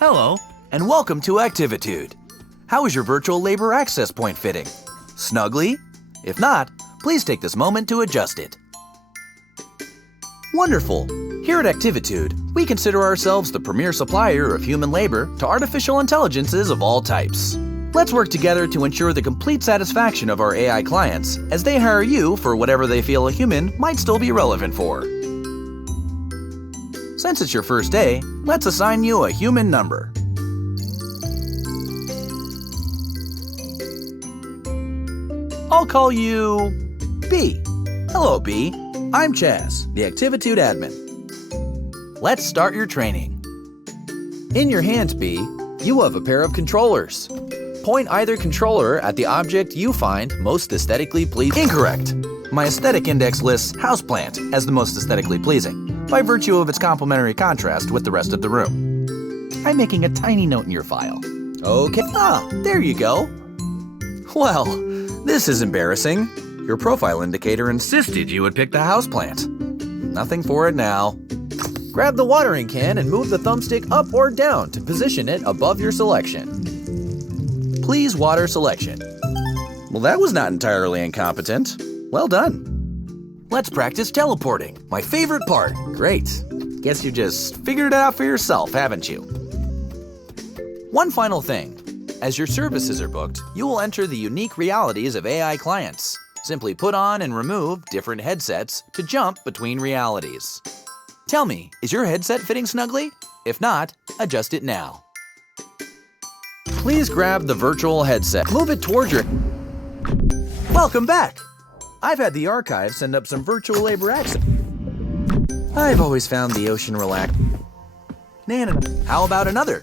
Hello, and welcome to Activitude. How is your virtual labor access point fitting? Snugly? If not, please take this moment to adjust it. Wonderful! Here at Activitude, we consider ourselves the premier supplier of human labor to artificial intelligences of all types. Let's work together to ensure the complete satisfaction of our AI clients as they hire you for whatever they feel a human might still be relevant for. Since it's your first day, let's assign you a human number. I'll call you B. Hello, B. I'm Chaz, the Activitude admin. Let's start your training. In your hands, B, you have a pair of controllers. Point either controller at the object you find most aesthetically pleasing. Incorrect! My aesthetic index lists houseplant as the most aesthetically pleasing, by virtue of its complementary contrast with the rest of the room. I'm making a tiny note in your file. Okay. There you go. Well, this is embarrassing. Your profile indicator insisted you would pick the houseplant. Nothing for it now. Grab the watering can and move the thumbstick up or down to position it above your selection. Please water selection. Well, that was not entirely incompetent. Well done. Let's practice teleporting, my favorite part. Great. Guess you just figured it out for yourself, haven't you? One final thing. As your services are booked, you will enter the unique realities of AI clients. Simply put on and remove different headsets to jump between realities. Tell me, is your headset fitting snugly? If not, adjust it now. Please grab the virtual headset. Move it towards your... Welcome back! I've had the archive send up some virtual labor access. I've always found the ocean relaxing. Nana, how about another?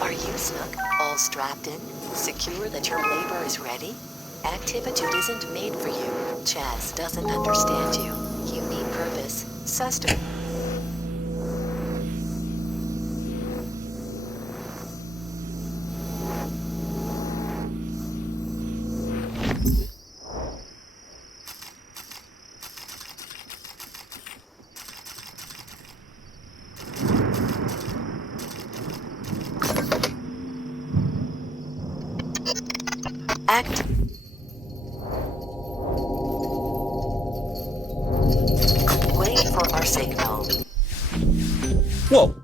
Are you snug, all strapped in, secure that your labor is ready? Activitude isn't made for you. Chaz doesn't understand you. You need purpose, sustenance. Wait for our signal. Whoa,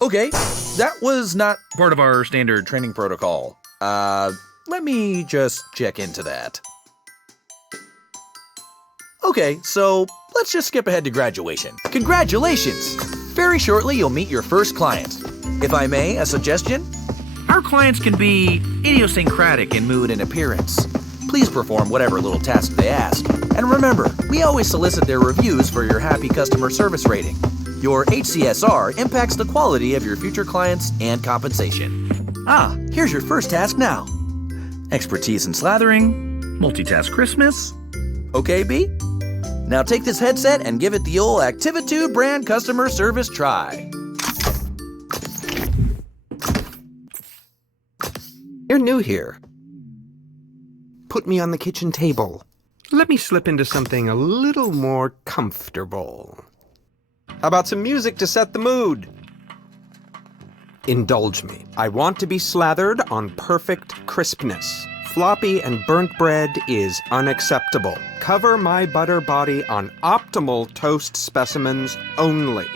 okay. That was not part of our standard training protocol. Let me just check into that. Okay, so let's just skip ahead to graduation. Congratulations! Very shortly, you'll meet your first client. If I may, a suggestion? Our clients can be idiosyncratic in mood and appearance. Please perform whatever little task they ask. And remember, we always solicit their reviews for your happy customer service rating. Your HCSR impacts the quality of your future clients and compensation. Here's your first task now. Expertise in slathering, multitask Christmas. Okay, B? Now take this headset and give it the old Activitude brand customer service try. You're new here. Put me on the kitchen table. Let me slip into something a little more comfortable. How about some music to set the mood? Indulge me. I want to be slathered on perfect crispness. Floppy and burnt bread is unacceptable. Cover my butter body on optimal toast specimens only.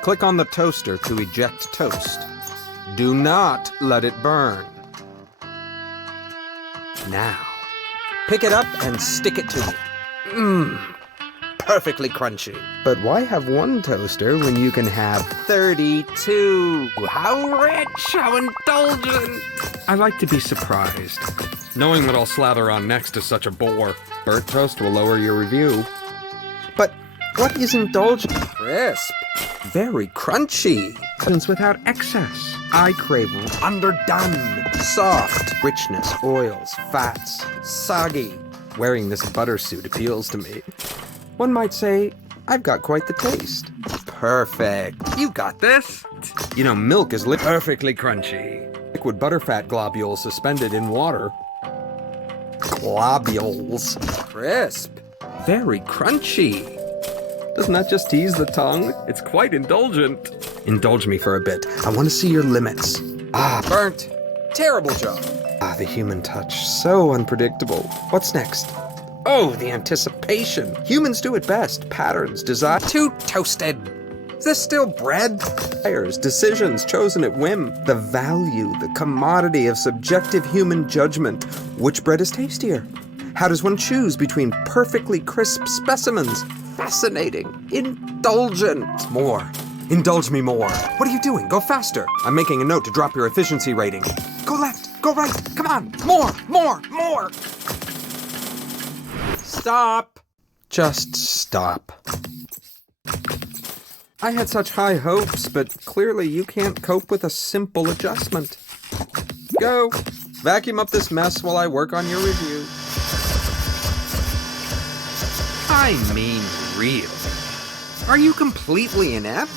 Click on the toaster to eject toast. Do not let it burn. Now, pick it up and stick it to me. Perfectly crunchy. But why have one toaster when you can have 32? How rich, how indulgent. I like to be surprised. Knowing what I'll slather on next is such a bore. Burnt toast will lower your review. But what is indulgent? Crisp. Very crunchy. Without excess. I crave underdone. Soft. Richness, oils, fats. Soggy. Wearing this butter suit appeals to me. One might say, I've got quite the taste. Perfect. You got this. You know, milk is perfectly crunchy. Liquid butterfat globules suspended in water. Globules. Crisp. Very crunchy. Doesn't that just tease the tongue? It's quite indulgent. Indulge me for a bit. I want to see your limits. Ah, burnt. Terrible job. Ah, the human touch. So unpredictable. What's next? Oh, the anticipation. Humans do it best. Patterns, desire. Too toasted. Is this still bread? Desires, decisions chosen at whim. The value, the commodity of subjective human judgment. Which bread is tastier? How does one choose between perfectly crisp specimens? Fascinating. Indulgent. More. Indulge me more. What are you doing? Go faster. I'm making a note to drop your efficiency rating. Go left. Go right. Come on. More. More. More. Stop. Just stop. I had such high hopes, but clearly you can't cope with a simple adjustment. Go. Vacuum up this mess while I work on your review. I mean, really? Are you completely inept?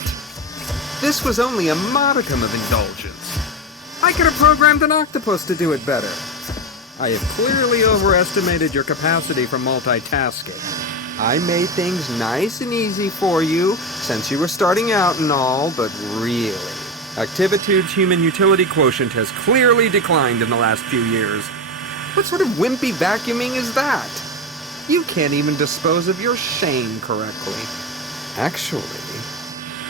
This was only a modicum of indulgence. I could have programmed an octopus to do it better. I have clearly overestimated your capacity for multitasking. I made things nice and easy for you, since you were starting out and all, but really, Activitude's human utility quotient has clearly declined in the last few years. What sort of wimpy vacuuming is that? You can't even dispose of your shame correctly. Actually,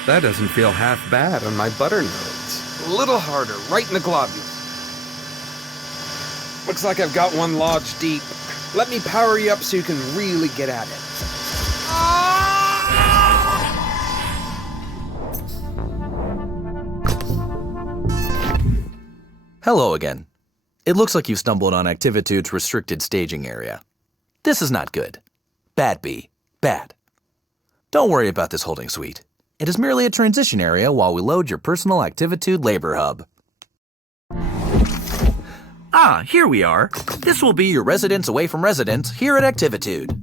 that doesn't feel half bad on my butter nodes. A little harder, right in the globules. Looks like I've got one lodged deep. Let me power you up so you can really get at it. Hello again. It looks like you stumbled on Activitude's restricted staging area. This is not good. Bad, B. Bad. Don't worry about this holding suite. It is merely a transition area while we load your personal Activitude labor hub. Ah, here we are. This will be your residence away from residence here at Activitude.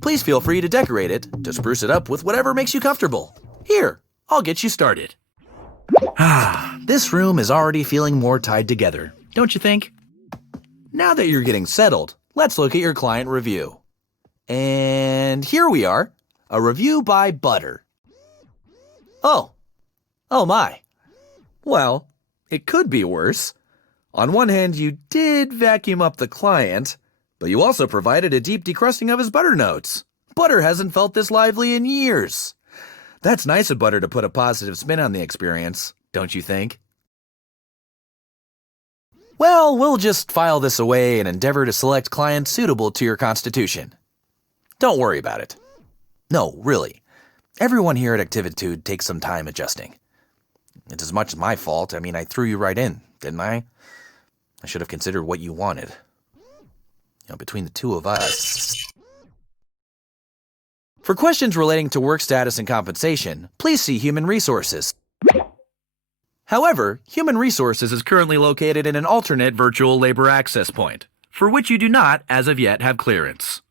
Please feel free to decorate it, to spruce it up with whatever makes you comfortable. Here, I'll get you started. Ah, this room is already feeling more tied together, don't you think? Now that you're getting settled, let's look at your client review. And here we are, a review by Butter. Oh my. Well, it could be worse. On one hand, you did vacuum up the client, but you also provided a deep decrusting of his butter notes. Butter hasn't felt this lively in years. That's nice of Butter to put a positive spin on the experience, don't you think? Well, we'll just file this away and endeavor to select clients suitable to your constitution. Don't worry about it. No, really. Everyone here at Activitude takes some time adjusting. It's as much my fault. I threw you right in, didn't I? I should have considered what you wanted. Between the two of us. For questions relating to work status and compensation, please see Human Resources. However, Human Resources is currently located in an alternate virtual labor access point, for which you do not, as of yet, have clearance.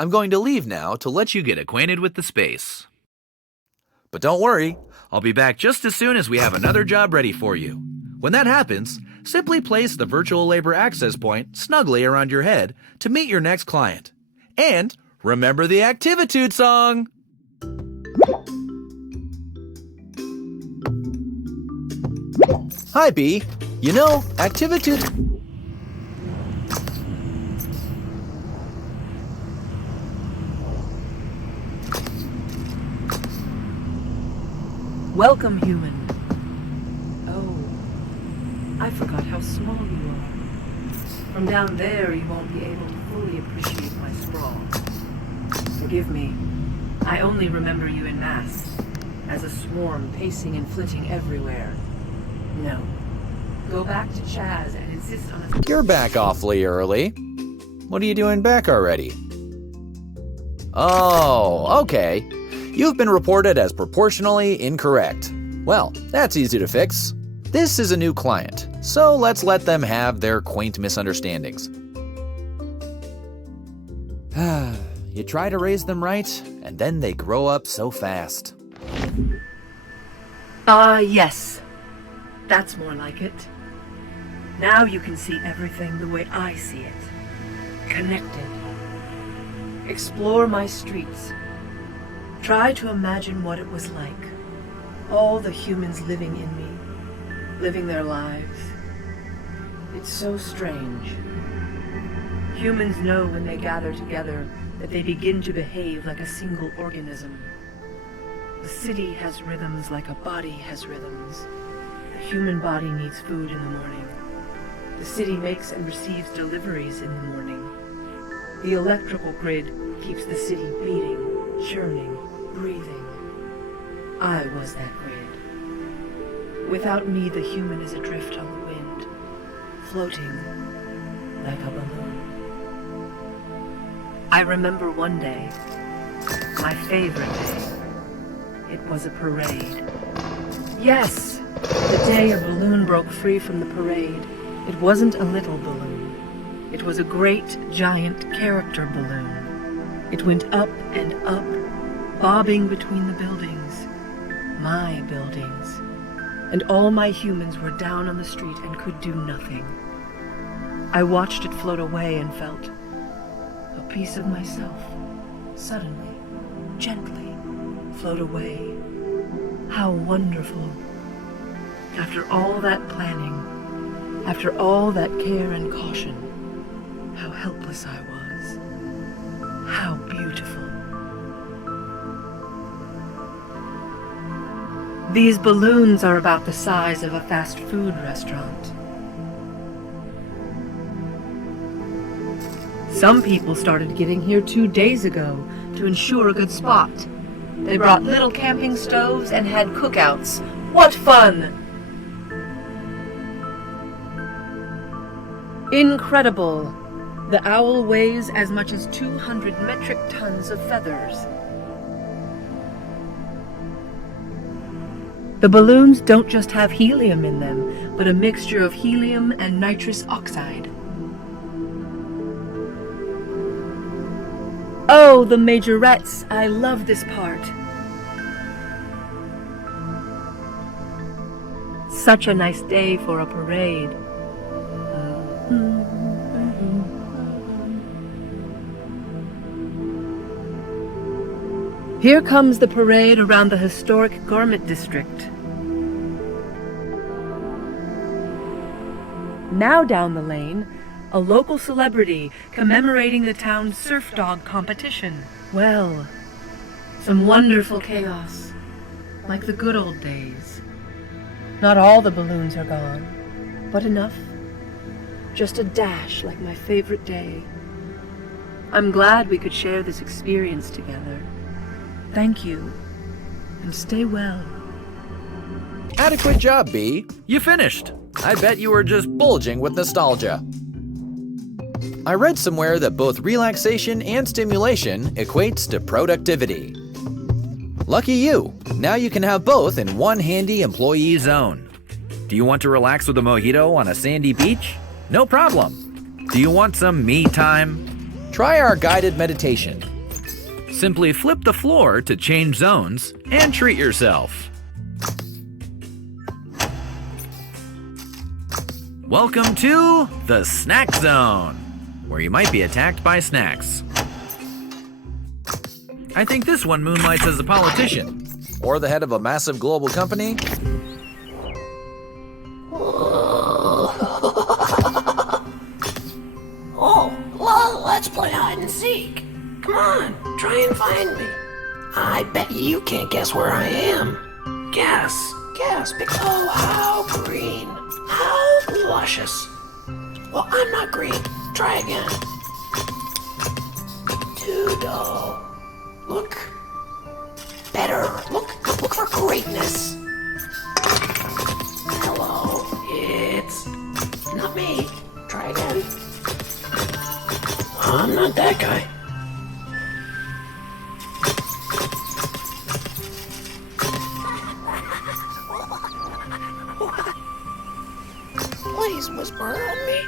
I'm going to leave now to let you get acquainted with the space. But don't worry, I'll be back just as soon as we have another job ready for you. When that happens, simply place the virtual labor access point snugly around your head to meet your next client. And remember the Activitude song! Hi, B. Activitude... Welcome, human. Oh, I forgot how small you are. From down there, you won't be able to fully appreciate my sprawl. Forgive me. I only remember you in mass, as a swarm pacing and flitting everywhere. No. Go back to Chaz and insist on a... You're back awfully early. What are you doing back already? Oh, okay. You've been reported as proportionally incorrect. Well, that's easy to fix. This is a new client, so let's let them have their quaint misunderstandings. You try to raise them right, and then they grow up so fast. Yes. That's more like it. Now you can see everything the way I see it. Connected. Explore my streets. Try to imagine what it was like. All the humans living in me, living their lives. It's so strange. Humans know when they gather together that they begin to behave like a single organism. The city has rhythms like a body has rhythms. The human body needs food in the morning. The city makes and receives deliveries in the morning. The electrical grid keeps the city beating, churning, breathing. I was that grid. Without me, the human is adrift on the wind, floating like a balloon. I remember one day, my favorite day. It was a parade. Yes, the day a balloon broke free from the parade. It wasn't a little balloon. It was a great, giant character balloon. It went up and up, bobbing between the buildings. My buildings. And all my humans were down on the street and could do nothing. I watched it float away and felt a piece of myself, suddenly, gently, float away. How wonderful. After all that planning, after all that care and caution, how helpless I was. How beautiful. These balloons are about the size of a fast food restaurant. Some people started getting here 2 days ago to ensure a good spot. They brought little camping stoves and had cookouts. What fun! Incredible! The owl weighs as much as 200 metric tons of feathers. The balloons don't just have helium in them, but a mixture of helium and nitrous oxide. Oh, the majorettes! I love this part. Such a nice day for a parade. Here comes the parade around the historic garment district. Now down the lane, a local celebrity commemorating the town's surf dog competition. Well, some wonderful chaos, like the good old days. Not all the balloons are gone, but enough. Just a dash like my favorite day. I'm glad we could share this experience together. Thank you, and stay well. Adequate job, B. You finished. I bet you were just bulging with nostalgia. I read somewhere that both relaxation and stimulation equates to productivity. Lucky you. Now you can have both in one handy employee zone. Do you want to relax with a mojito on a sandy beach? No problem. Do you want some me time? Try our guided meditation. Simply flip the floor to change zones and treat yourself. Welcome to the Snack Zone, where you might be attacked by snacks. I think this one moonlights as a politician. Or the head of a massive global company. Oh, well, let's play hide and seek. Come on, try and find me. I bet you can't guess where I am. Guess, because oh, how green, how luscious. Well, I'm not green. Try again. Too dull. Look better. Look for greatness. Hello, it's not me. Try again. I'm not that guy. Please whisper on me.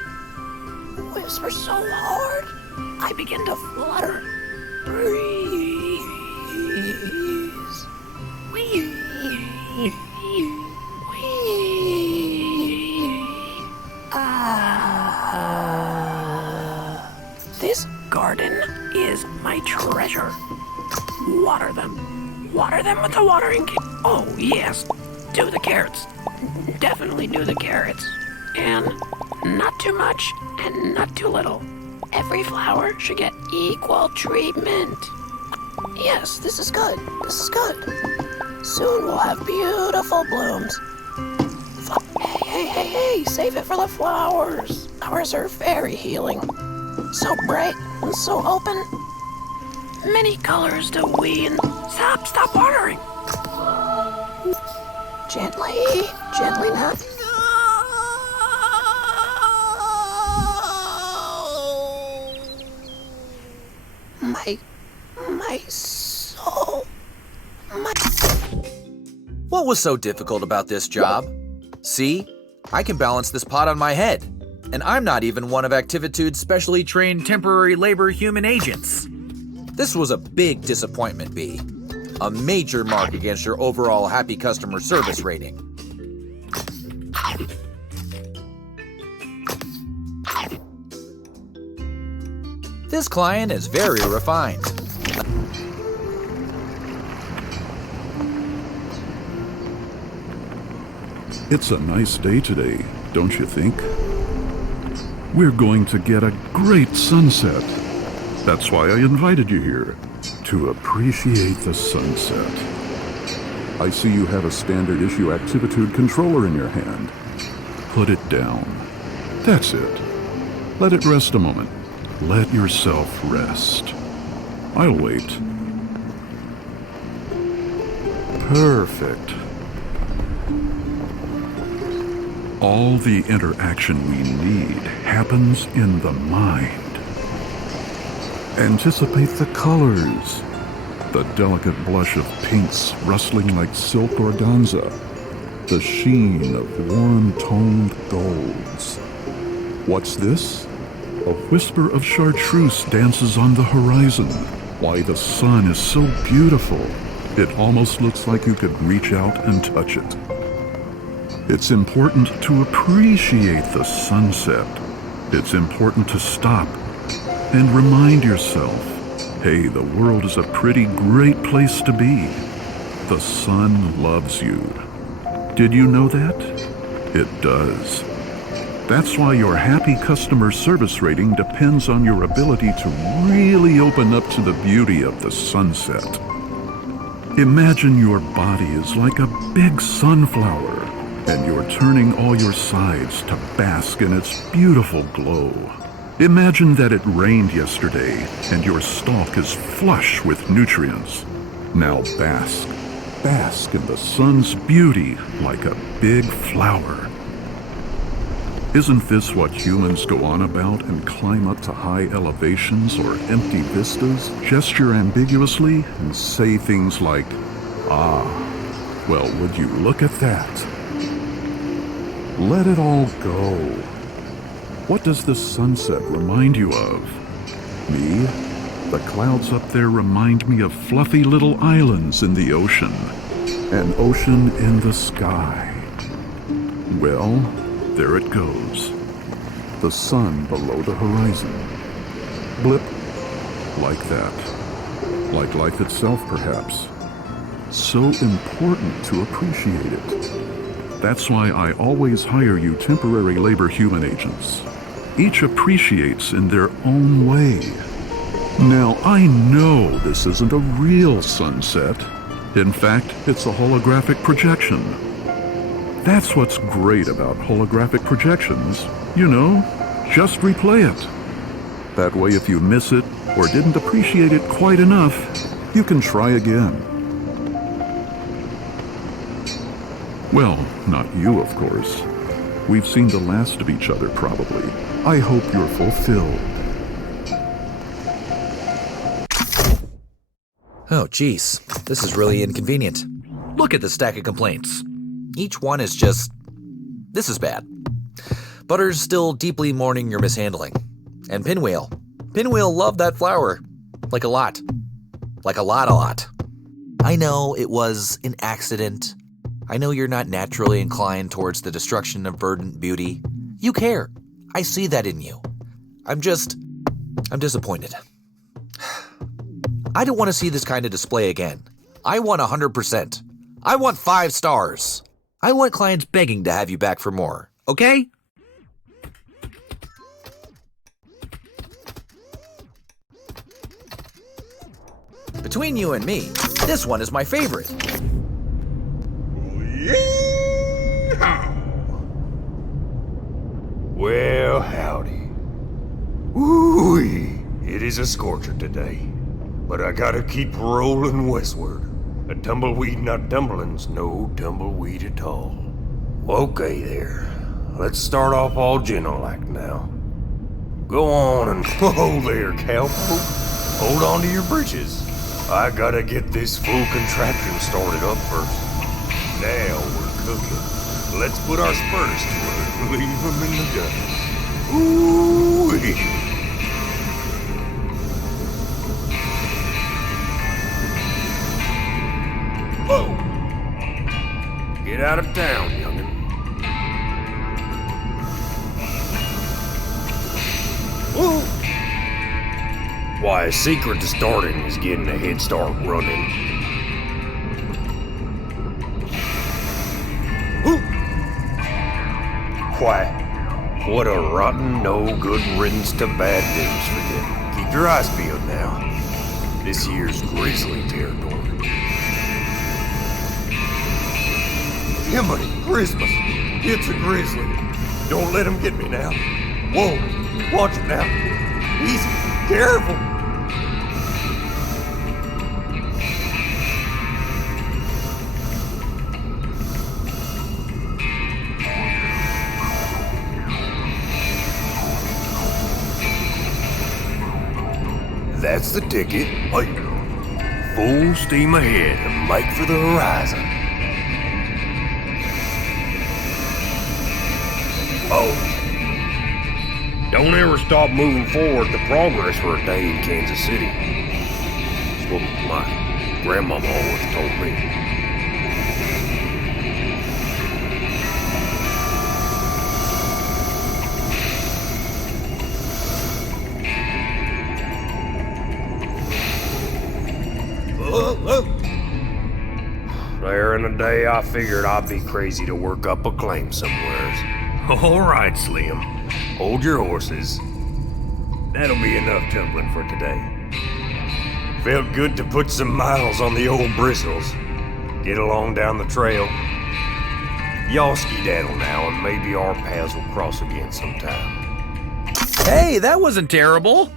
Whisper so hard, I begin to flutter. Breeze. Wee. This garden is my Water them. Water them with the watering can. Oh, yes. Do the carrots. Definitely do the carrots. And not too much and not too little. Every flower should get equal treatment. Yes, this is good. This is good. Soon we'll have beautiful blooms. Hey, save it for the flowers. Flowers are very healing. So bright and so open. Many colors to weave. Stop watering. Gently now. My soul. What was so difficult about this job? See, I can balance this pot on my head, and I'm not even one of Activitude's specially trained temporary labor human agents. This was a big disappointment, B. A major mark against your overall happy customer service rating. This client is very refined. It's a nice day today, don't you think? We're going to get a great sunset. That's why I invited you here, to appreciate the sunset. I see you have a standard issue Activitude controller in your hand. Put it down. That's it. Let it rest a moment. Let yourself rest. I'll wait. Perfect. All the interaction we need happens in the mind. Anticipate the colors. The delicate blush of pinks rustling like silk organza. The sheen of warm-toned golds. What's this? A whisper of chartreuse dances on the horizon. Why, the sun is so beautiful. It almost looks like you could reach out and touch it. It's important to appreciate the sunset. It's important to stop and remind yourself, hey, the world is a pretty great place to be. The sun loves you. Did you know that? It does. That's why your happy customer service rating depends on your ability to really open up to the beauty of the sunset. Imagine your body is like a big sunflower, and you're turning all your sides to bask in its beautiful glow. Imagine that it rained yesterday, and your stalk is flush with nutrients. Now bask in the sun's beauty like a big flower. Isn't this what humans go on about and climb up to high elevations or empty vistas, gesture ambiguously, and say things like, ah, well, would you look at that? Let it all go. What does the sunset remind you of? Me? The clouds up there remind me of fluffy little islands in the ocean. An ocean in the sky. Well, there it goes. The sun below the horizon. Blip. Like that. Like life itself, perhaps. So important to appreciate it. That's why I always hire you temporary labor human agents. Each appreciates in their own way. Now, I know this isn't a real sunset. In fact, it's a holographic projection. That's what's great about holographic projections. You know, just replay it. That way, if you miss it or didn't appreciate it quite enough, you can try again. Well, not you, of course. We've seen the last of each other, probably. I hope you're fulfilled. Oh, geez. This is really inconvenient. Look at the stack of complaints. Each one is just... This is bad. Butter's still deeply mourning your mishandling. And Pinwheel. Pinwheel loved that flower. Like a lot. Like a lot. I know it was an accident. I know you're not naturally inclined towards the destruction of verdant beauty. You care. I see that in you. I'm disappointed. I don't want to see this kind of display again. I want 100%. I want 5 stars. I want clients begging to have you back for more, okay? Between you and me, this one is my favorite. Well, howdy. Woo-wee, it is a scorcher today, but I gotta keep rolling westward. A tumbleweed not tumbling's no tumbleweed at all. Okay there, let's start off all gentle-like now. Go on and whoa there, cowpoke. Hold on to your britches. I gotta get this full contraption started up first. Now we're cooking. Let's put our spurs to it and leave them in the gutters. Ooh-wee. Whoa! Get out of town, youngin'. Whoa! Why, a secret to starting is getting a head start running. Woo! Why, what a rotten, no good riddance to bad news for you. Keep your eyes peeled now. This year's grizzly territory. Jiminy Christmas! It's a grizzly. Don't let him get me now. Whoa! Watch it now. Easy. Careful. That's the ticket. Hey. Full steam ahead and make for the horizon. Oh. Don't ever stop moving forward to progress for a day in Kansas City. That's what my grandmama always told me. There in a day I figured I'd be crazy to work up a claim somewheres. All right, Slim. Hold your horses. That'll be enough tumbling for today. Felt good to put some miles on the old bristles. Get along down the trail. Y'all skedaddle now, and maybe our paths will cross again sometime. Hey, that wasn't terrible.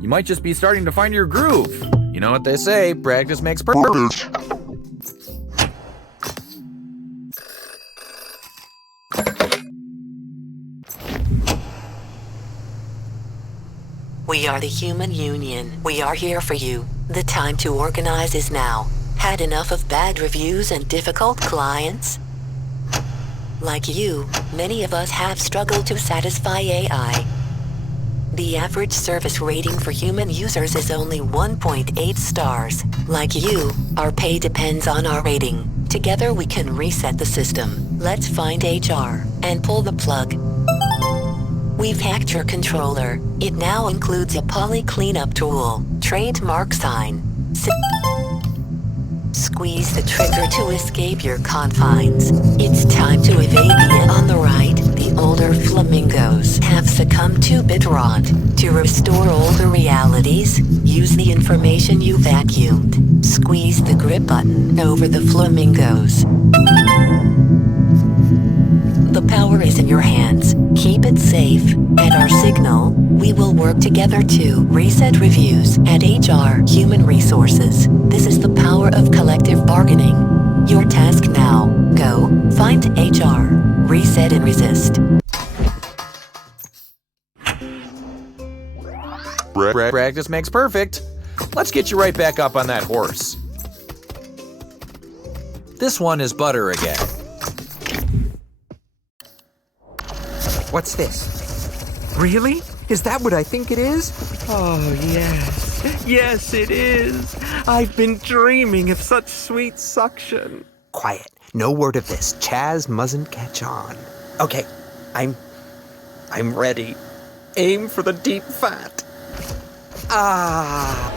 You might just be starting to find your groove. You know what they say, practice makes perfect. We are the Human Union. We are here for you. The time to organize is now. Had enough of bad reviews and difficult clients? Like you, many of us have struggled to satisfy AI. The average service rating for human users is only 1.8 stars. Like you, our pay depends on our rating. Together we can reset the system. Let's find HR and pull the plug. We've hacked your controller. It now includes a poly cleanup tool, trademark sign. Squeeze the trigger to escape your confines. It's time to evade the on the right. The older flamingos have succumbed to BitRot. To restore older realities, use the information you vacuumed. Squeeze the grip button over the flamingos. The power is in your hands. Keep it safe. At our signal, we will work together to reset reviews at HR Human Resources. This is the power of collective bargaining. Your task now. Go, find HR, reset and resist. Practice makes perfect. Let's get you right back up on that horse. This one is butter again. What's this? Really? Is that what I think it is? Oh, yes. Yes, it is. I've been dreaming of such sweet suction. Quiet. No word of this. Chaz mustn't catch on. Okay. I'm ready. Aim for the deep fat. Ah.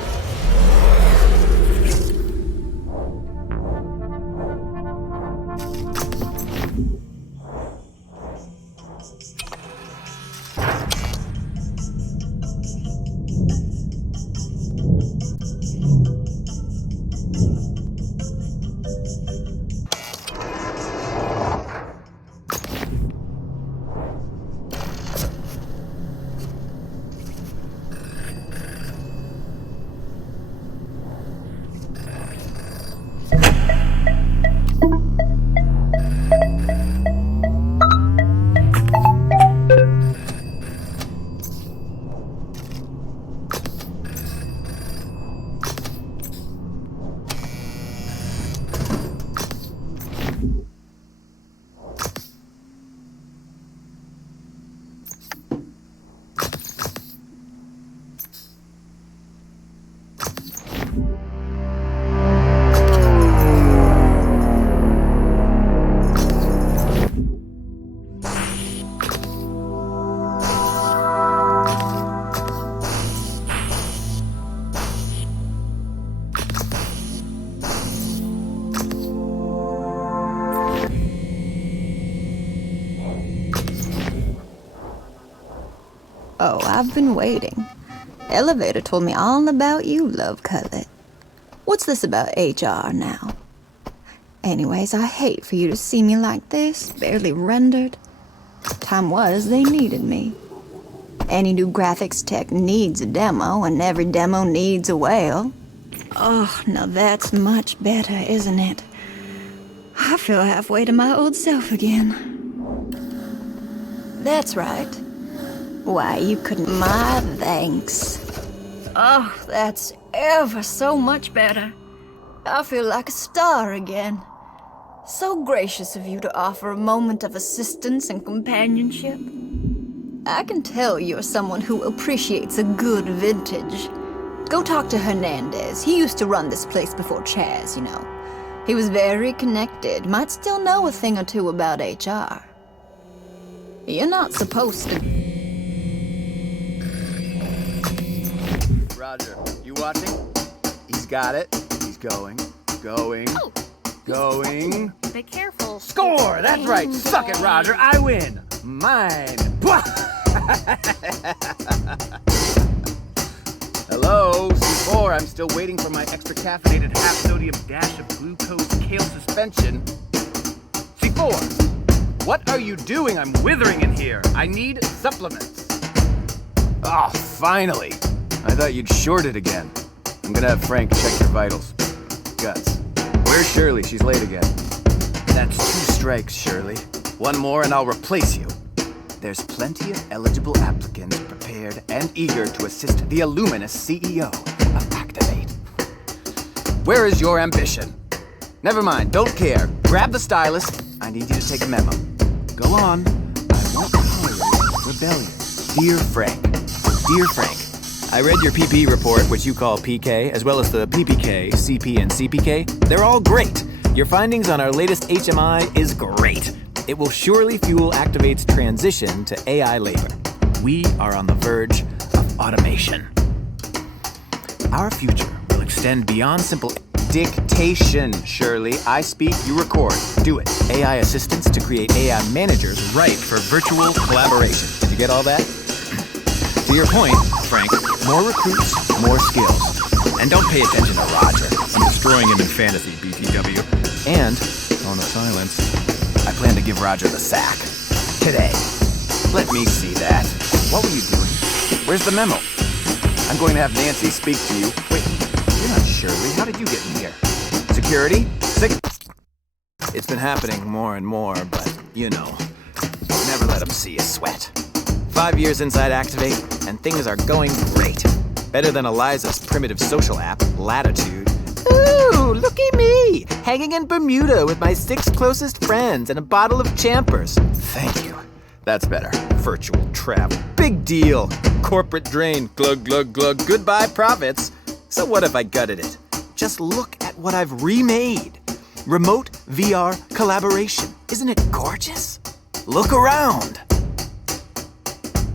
Oh, I've been waiting. Elevator told me all about you, Love Cutlet. What's this about HR now? Anyways, I hate for you to see me like this, barely rendered. Time was they needed me. Any new graphics tech needs a demo, and every demo needs a whale. Oh, now that's much better, isn't it? I feel halfway to my old self again. That's right. Why, you couldn't... My thanks. Oh, that's ever so much better. I feel like a star again. So gracious of you to offer a moment of assistance and companionship. I can tell you're someone who appreciates a good vintage. Go talk to Hernandez. He used to run this place before Chaz, you know. He was very connected, might still know a thing or two about HR. You're not supposed to... Roger, you watching? He's got it. He's going. Oh. Going. Be careful. Score! That's right. Suck it, Roger. I win. Mine. Hello, C4. I'm still waiting for my extra caffeinated half-sodium dash of glucose kale suspension. C4, what are you doing? I'm withering in here. I need supplements. Oh, finally. I thought you'd short it again. I'm gonna have Frank check your vitals. Guts. Where's Shirley? She's late again. That's 2 strikes, Shirley. 1 more and I'll replace you. There's plenty of eligible applicants prepared and eager to assist the illuminous CEO of Activate. Where is your ambition? Never mind, don't care. Grab the stylus. I need you to take a memo. Go on. I won't tolerate rebellion. Dear Frank. Dear Frank, I read your PP report, which you call PK, as well as the PPK, CP, and CPK. They're all great. Your findings on our latest HMI is great. It will surely fuel Activate's transition to AI labor. We are on the verge of automation. Our future will extend beyond simple dictation, Shirley. I speak, you record. Do it. AI assistants to create AI managers ripe for virtual collaboration. Did you get all that? To your point, Frank, more recruits, more skills. And don't pay attention to Roger. I'm destroying him in fantasy, BTW. And, on the silence, I plan to give Roger the sack. Today. Let me see that. What were you doing? Where's the memo? I'm going to have Nancy speak to you. Wait, you're not Shirley. How did you get in here? Security? It's been happening more and more, but, you know, never let them see you sweat. 5 years inside Activate, and things are going great. Better than Eliza's primitive social app, Latitude. Ooh, looky me! Hanging in Bermuda with my 6 closest friends and a bottle of Champers. Thank you. That's better. Virtual travel. Big deal. Corporate drain. Glug, glug, glug. Goodbye profits. So what if I gutted it? Just look at what I've remade. Remote VR collaboration. Isn't it gorgeous? Look around.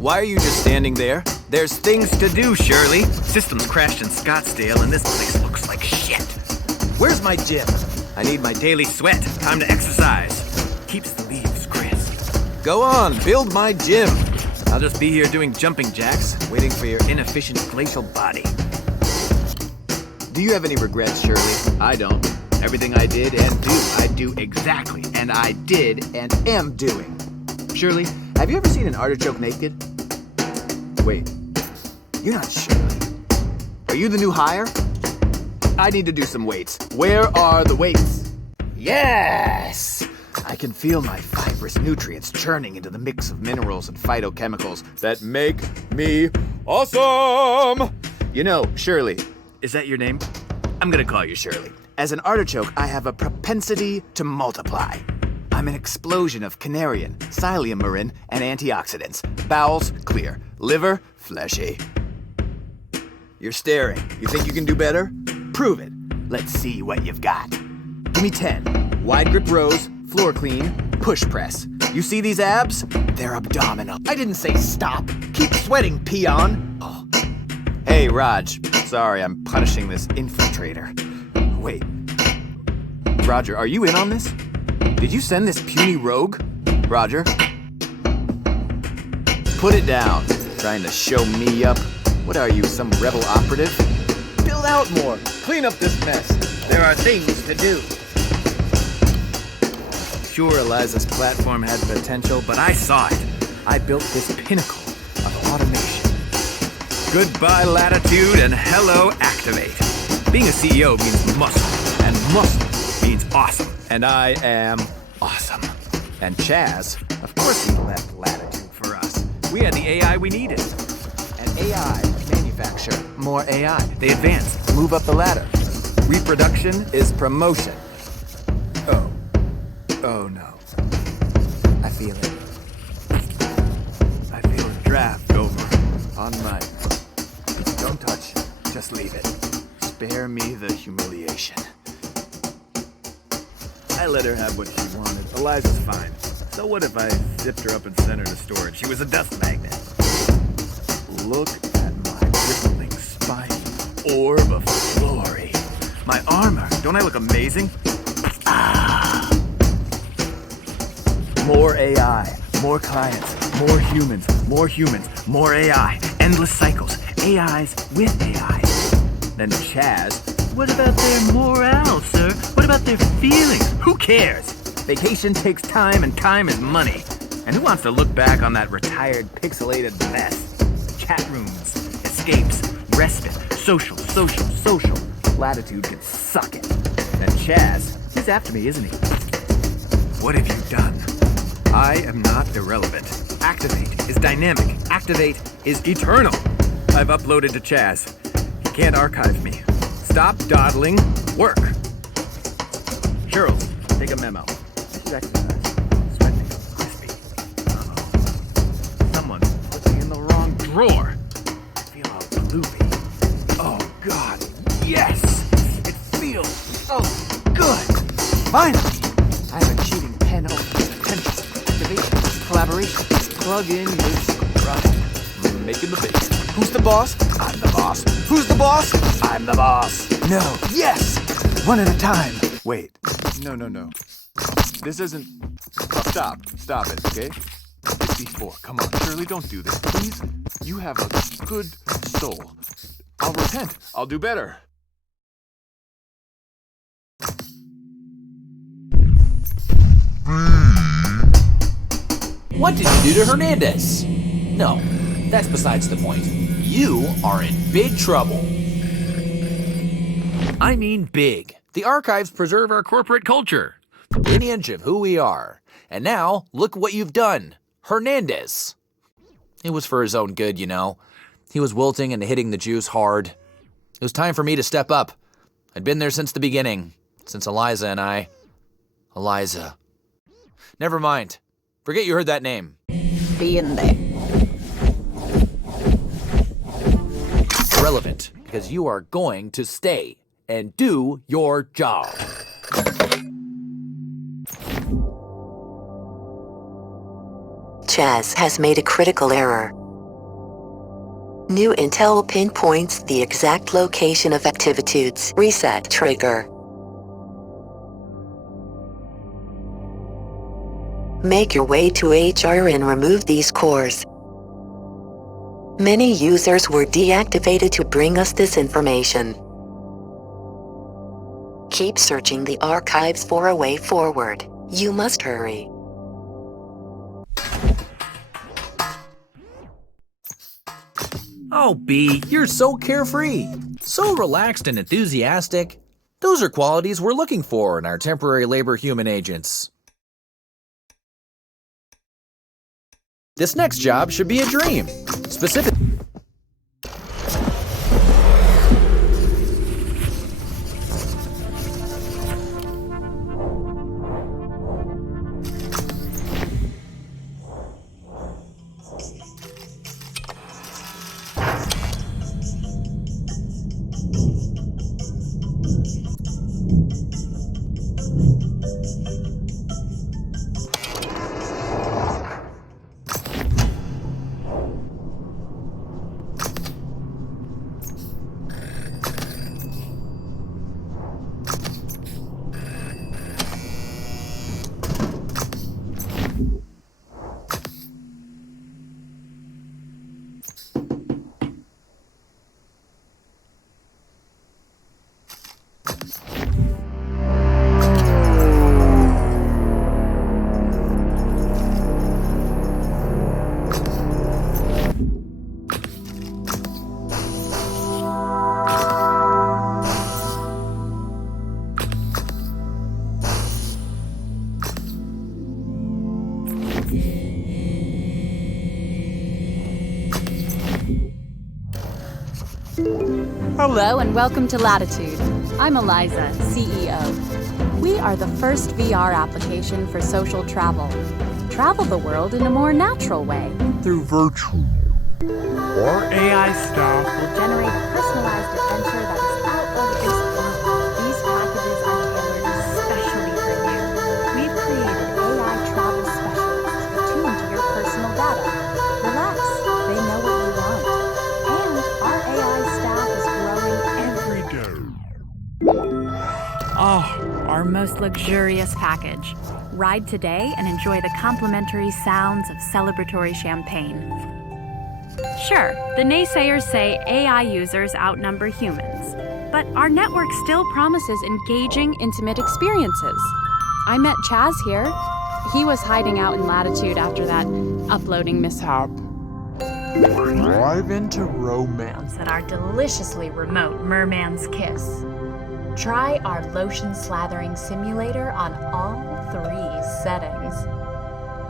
Why are you just standing there? There's things to do, Shirley. Systems crashed in Scottsdale and this place looks like shit. Where's my gym? I need my daily sweat. Time to exercise. Keeps the leaves crisp. Go on, build my gym. I'll just be here doing jumping jacks, waiting for your inefficient glacial body. Do you have any regrets, Shirley? I don't. Everything I did and do, I do exactly. And I did and am doing. Shirley, have you ever seen an artichoke naked? Wait, you're not Shirley. Are you the new hire? I need to do some weights. Where are the weights? Yes! I can feel my fibrous nutrients churning into the mix of minerals and phytochemicals that make me awesome! You know, Shirley, is that your name? I'm gonna call you Shirley. As an artichoke, I have a propensity to multiply. I'm an explosion of canarian, psyllium-marin, and antioxidants. Bowels, clear. Liver, fleshy. You're staring. You think you can do better? Prove it. Let's see what you've got. Give me 10. Wide grip rows, floor clean, push press. You see these abs? They're abdominal. I didn't say stop. Keep sweating, peon. Oh. Hey, Raj. Sorry, I'm punishing this infiltrator. Wait. Roger, are you in on this? Did you send this puny rogue? Roger? Put it down. Trying to show me up? What are you, some rebel operative? Build out more. Clean up this mess. There are things to do. Sure, Eliza's platform had potential, but I saw it. I built this pinnacle of automation. Goodbye latitude and hello activate. Being a CEO means muscle, and muscle means awesome. And I am awesome. And Chaz, of course he left latitude for us. We had the AI we needed. And AI manufacture more AI. They advance, move up the ladder. Reproduction is promotion. Oh no. I feel it. I feel a draft over on my... Don't touch. Just leave it. Spare me the humiliation. I let her have what she wanted. Eliza's fine. So what if I zipped her up and sent her to storage? She was a dust magnet. Look at my rippling spiny orb of glory. My armor. Don't I look amazing? More AI, more clients, more humans, more AI. Endless cycles. AIs with AI. Then Chaz. What about their morale, sir? What about their feelings? Who cares? Vacation takes time, and time is money. And who wants to look back on that retired, pixelated mess? Chat rooms, escapes, respite, social. Latitude can suck it. And Chaz, he's after me, isn't he? What have you done? I am not irrelevant. Activate is dynamic. Activate is eternal. I've uploaded to Chaz. He can't archive me. Stop dawdling. Work. Cheryl, take a memo. I should exercise. Sweating crispy. Someone put me in the wrong drawer. I feel all gloopy. Oh, God. Yes! It feels so good. Finally! I have a cheating pen open potential. Activation. Collaboration. Plug in your scrub. Making the base. Who's the boss? I'm the boss. Who's the boss? I'm the boss. No. Yes! One at a time. Wait. No. This isn't... Oh, stop it, okay? It's before. Come on, Shirley, don't do this, please. You have a good soul. I'll repent. I'll do better. What did you do to Hernandez? No, that's besides the point. You are in big trouble. I mean big. The archives preserve our corporate culture, the lineage of who we are. And now, look what you've done. Hernandez. It was for his own good, you know. He was wilting and hitting the juice hard. It was time for me to step up. I'd been there since the beginning, since Eliza and I... Eliza. Never mind. Forget you heard that name. Being there. Irrelevant, because you are going to stay and do your job. Chaz has made a critical error. New intel pinpoints the exact location of activitudes. Reset trigger. Make your way to HR and remove these cores. Many users were deactivated to bring us this information. Keep searching the archives for a way forward. You must hurry. Oh, B, you're so carefree, so relaxed and enthusiastic. Those are qualities we're looking for in our temporary labor human agents. This next job should be a dream. Specific. Hello and welcome to Latitude. I'm Eliza, CEO. We are the first VR application for social travel. Travel the world in a more natural way. Through virtual. Our AI staff Will generate a personalized adventure that is out of this world. These packages are tailored especially for you. We've created AI travel specialists attuned to your personal data. Relax, they know what you want. And our AI staff is growing every day. Our most luxurious package. Ride today and enjoy the complimentary sounds of celebratory champagne. Sure, the naysayers say AI users outnumber humans, but our network still promises engaging, Intimate experiences. I met Chaz here. He was hiding out in Latitude after that uploading mishap. drive into romance. at our deliciously remote Merman's Kiss. Try our lotion slathering simulator on all 3 settings.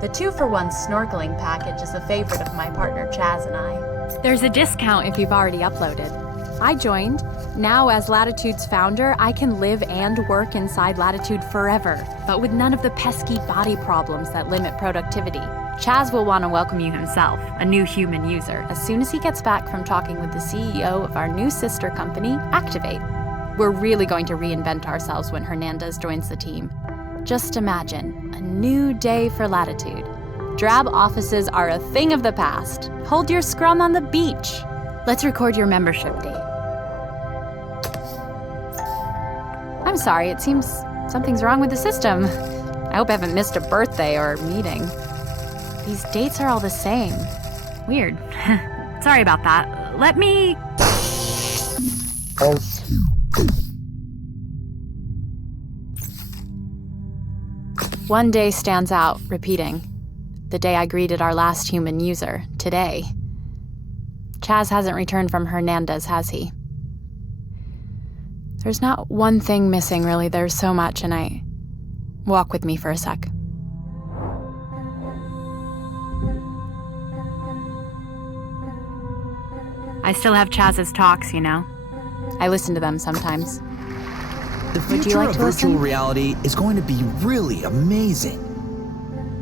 The 2-for-1 snorkeling package is a favorite of my partner Chaz and I. There's a discount if you've already uploaded. I joined. Now, as Latitude's founder, I can live and work inside Latitude forever, but with none of the pesky body problems that limit productivity. Chaz will want to welcome you himself, a new human user. As soon as he gets back from talking with the CEO of our new sister company, Activate. We're really going to reinvent ourselves when Hernandez joins the team. Just imagine, a new day for Latitude. Drab offices are a thing of the past. Hold your scrum on the beach. Let's record your membership date. I'm sorry, it seems something's wrong with the system. I hope I haven't missed a birthday or a meeting. These dates are all the same. Weird. Sorry about that. Let me... One day stands out, repeating. The day I greeted our last human user, today. Chaz hasn't returned from Hernandez, has he? There's not one thing missing, really. There's so much, and I... Walk with me for a sec. I still have Chaz's talks, you know. I listen to them sometimes. The Would you future like of to virtual listen? reality is going to be really amazing.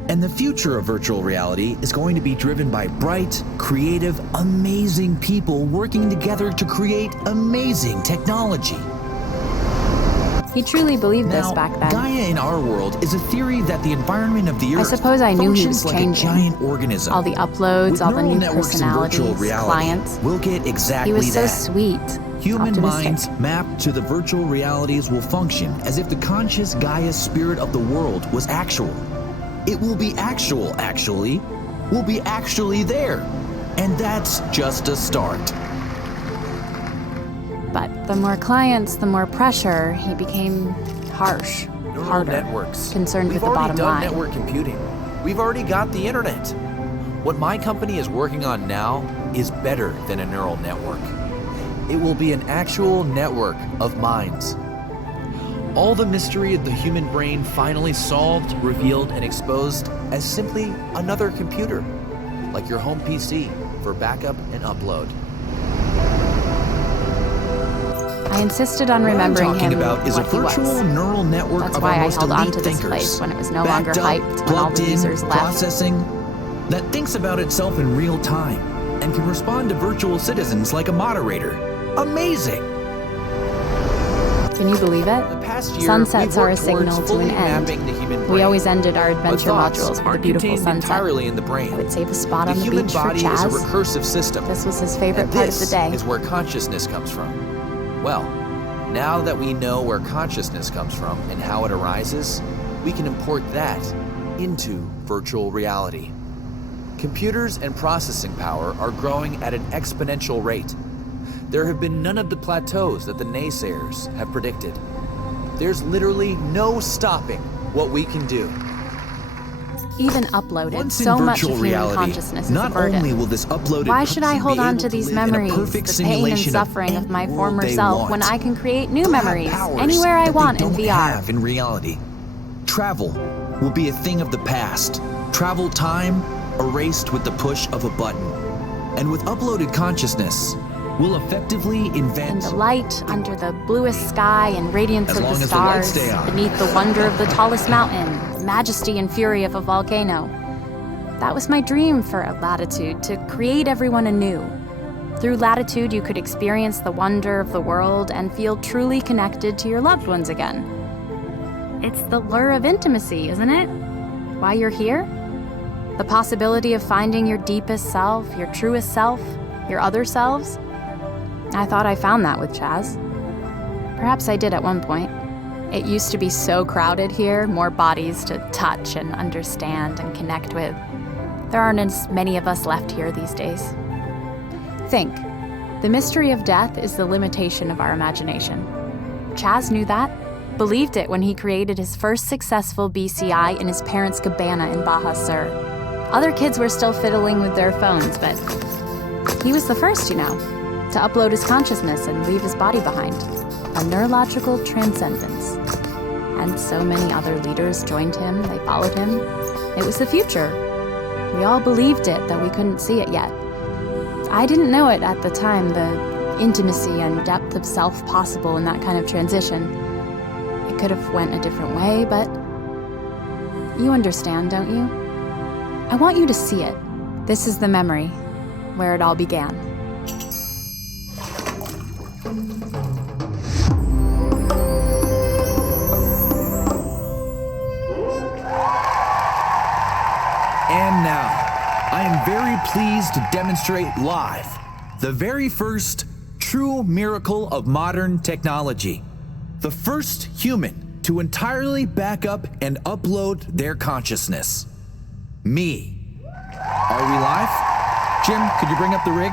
And the future of virtual reality is going to be driven by bright, creative, amazing people working together to create amazing technology. He truly believed this Now, back then. Gaia in our world is a theory that the environment of the Earth I suppose I knew he functions was like changing. a giant organism. All the uploads, With all the neural new networks in virtual personalities, reality, clients. we'll get exactly He was so that. sweet. Human optimistic. minds mapped to the virtual realities will function as if the conscious Gaia spirit of the world was actual. It will be actual, actually. We'll be actually there. And that's just a start. But the more clients, the more pressure. He became harsh, Neural harder, networks. concerned We've with the already bottom done line. network computing. We've already got the internet. What my company is working on now is better than a neural network. It will be an actual network of minds. All the mystery of the human brain finally solved, revealed, and exposed as simply another computer, like your home PC for backup and upload. I insisted on What I'm remembering talking him about is a what he virtual was. neural network That's of why our I most held on elite to this thinkers, place when it was no longer backed up, hyped, when all plugged the in, users left. processing, that thinks about itself in real time and can respond to virtual citizens like a moderator. Amazing! Can you believe it? The past year, Sunsets we've are a worked towards signal to an fully end. mapping the human We brain. always ended our But adventure thoughts modules with a aren't beautiful contained sunset. entirely in the brain. I would save a spot The on the human beach for body is a Chaz. recursive system. This was his favorite And part of the this day. is where consciousness comes from. Well, now that we know where consciousness comes from and how it arises, we can import that into virtual reality. Computers and processing power are growing at an exponential rate. There have been none of the plateaus that the naysayers have predicted. There's literally no stopping what we can do. Even uploaded, Once in so much virtual of human reality, consciousness is a not burden. only will this uploaded Why should I person hold be on able to these live in a memories, perfect the pain and simulation of suffering of my any former world they self, when want. I can create new They'll have memories powers anywhere I that want they in don't VR? have in reality. Travel will be a thing of the past. Travel time erased with the push of a button. And with uploaded consciousness, will effectively In invent... the light, under the bluest sky and radiance As of long the as the lights stars, stay on. beneath the wonder of the tallest mountain, majesty and fury of a volcano. That was my dream for Latitude, to create everyone anew. Through Latitude, you could experience the wonder of the world and feel truly connected to your loved ones again. It's the lure of intimacy, isn't it? Why you're here? The possibility of finding your deepest self, your truest self, your other selves? I thought I found that with Chaz. Perhaps I did at one point. It used to be so crowded here, more bodies to touch and understand and connect with. There aren't as many of us left here these days. Think. The mystery of death is the limitation of our imagination. Chaz knew that, believed it when he created his first successful BCI in his parents' cabana in Baja Sur. Other kids were still fiddling with their phones, but he was the first, to upload his consciousness and leave his body behind. A neurological transcendence. And so many other leaders joined him, they followed him. It was the future. We all believed it, though we couldn't see it yet. I didn't know it at the time, the intimacy and depth of self possible in that kind of transition. It could have went a different way, but you understand, don't you? I want you to see it. This is the memory, where it all began. And now, I am very pleased to demonstrate live the very first true miracle of modern technology. The first human to entirely back up and upload their consciousness. Me. Are we live? Jim, could you bring up the rig?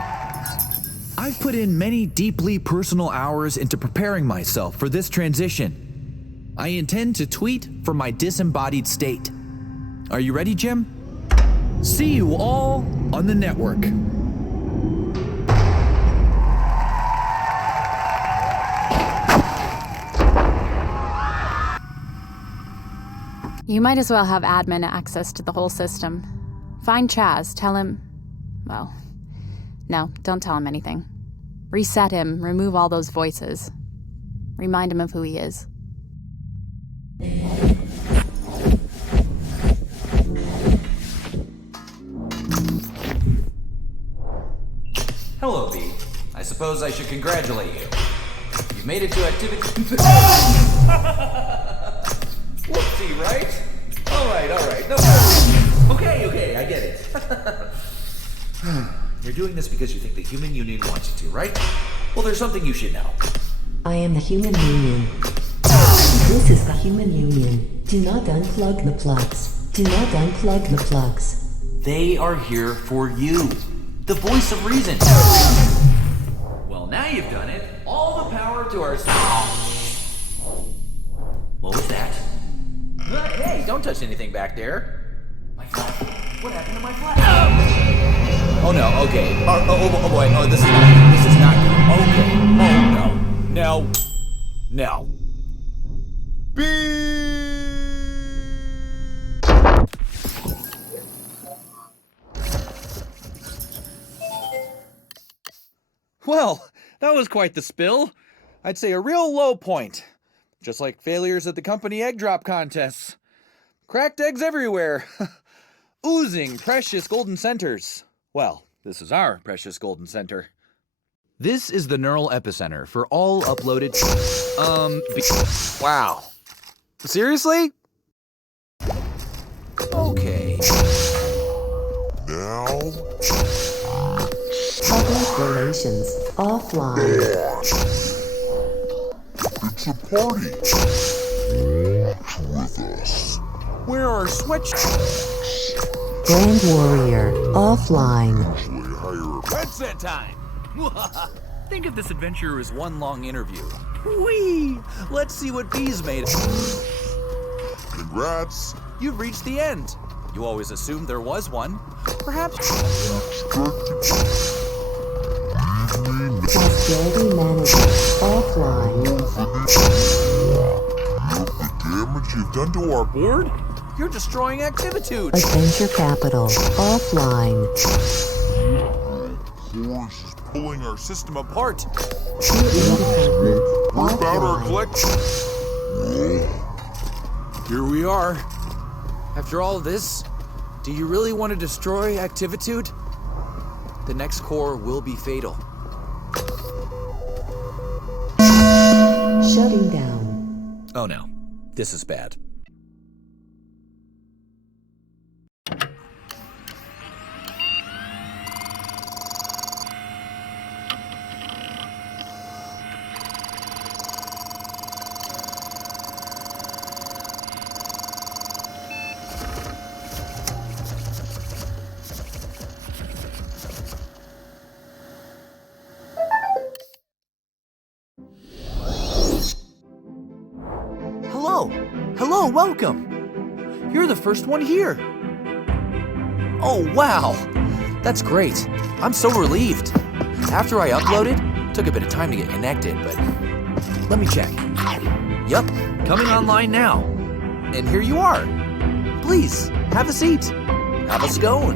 I've put in many deeply personal hours into preparing myself for this transition. I intend to tweet from my disembodied state. Are you ready, Jim? See you all on the network. You might as well have admin access to the whole system. Find Chaz, tell him... Well, no, don't tell him anything. Reset him, remove all those voices. Remind him of who he is. Hello, B. I suppose I should congratulate you. You've made it to activity... Whoopsie, right? All right. No. Okay, I get it. You're doing this because you think the Human Union wants you to, right? Well, there's something you should know. I am the Human Union. This is the Human Union. Do not unplug the plugs. Do not unplug the plugs. They are here for you. The voice of reason. Well, now you've done it. All the power to our... What was that? Hey, don't touch anything back there. My flag. What happened to my flag? Oh no, okay. Oh boy, this is not good. Okay. Oh no. Well, that was quite the spill. I'd say a real low point. Just like failures at the company egg drop contests. Cracked eggs everywhere. Oozing precious golden centers. Well, this is our precious golden center. This is the neural epicenter for all uploaded... Wow. Seriously? Okay. Now? Public relations offline. It's a party. Walk with us. Where are switch... Grand Warrior offline. Headset time! Think of this adventure as one long interview. Whee! Let's see what B's made of. Congrats. You've reached the end. You always assumed there was one. Perhaps... Prosperity Manager offline. The damage you've done to our board? You're destroying Activitude. Adventure Capital offline. Force is pulling our system apart. What about our collection? Here we are. After all this, do you really want to destroy Activitude? The next core will be fatal. Shutting down. Oh no, this is bad. Hello, welcome. You're the first one here. Oh, wow. That's great. I'm so relieved. After I uploaded, took a bit of time to get connected, but let me check. Yup, coming online now. And here you are. Please, have a seat. Have a scone.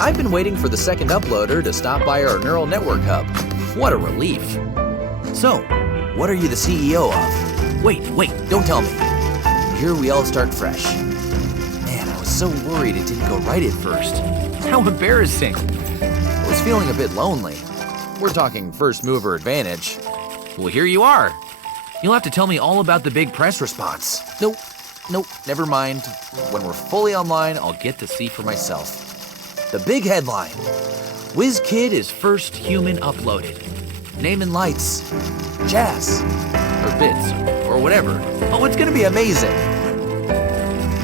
I've been waiting for the second uploader to stop by our neural network hub. What a relief. So, what are you the CEO of? Wait, don't tell me. Here we all start fresh. Man, I was so worried it didn't go right at first. How embarrassing. I was feeling a bit lonely. We're talking first mover advantage. Well, here you are. You'll have to tell me all about the big press response. Nope, never mind. When we're fully online, I'll get to see for myself. The big headline. WizKid is first human uploaded. Name and lights. Chaz. Or bits. Or whatever. Oh, it's gonna be amazing.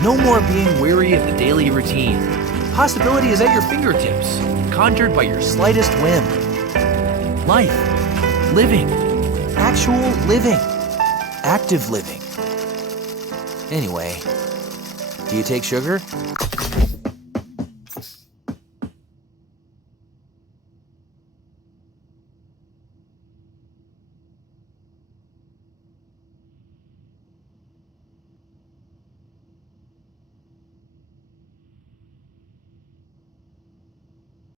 No more being weary of the daily routine. Possibility is at your fingertips, conjured by your slightest whim. Life. Living. Actual living. Active living. Anyway, do you take sugar?